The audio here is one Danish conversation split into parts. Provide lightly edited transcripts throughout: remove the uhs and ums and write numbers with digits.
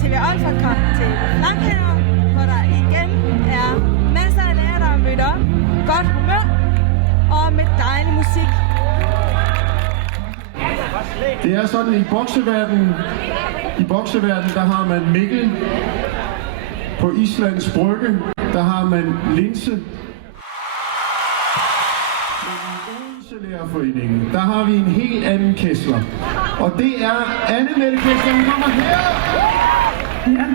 TV Olfert til Langhave, hvor der igen er masser af lærere, der er mødt op, godt humør og med dejlig musik. Det er sådan i bokseverdenen, der har man Mikkel. På Islands Brygge, der har man Linse. Lærerforeningen, der har vi en helt anden Kessler. Og det er Anne-Mette Kessler, hun kommer her! Ja.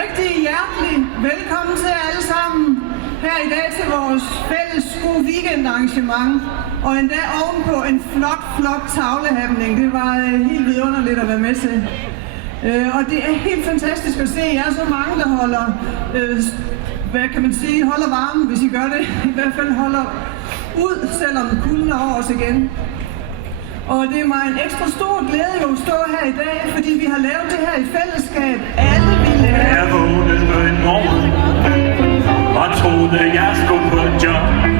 Rigtig hjertelig velkommen til alle sammen her i dag til vores fælles god weekendarrangement. Og endda ovenpå en flot tavlehappening. Det var helt vidunderligt at være med til. Og det er helt fantastisk at se, at jeg er så mange, der holder, holder varmen, hvis I gør det. I hvert fald holder ud, selvom kulden er over os igen. Og det er mig en ekstra stor glæde at stå her i dag, fordi vi har lavet det her i fællesskab. Alle vi lærer. Jeg vågnede en morgen og troede, jeg skulle på job.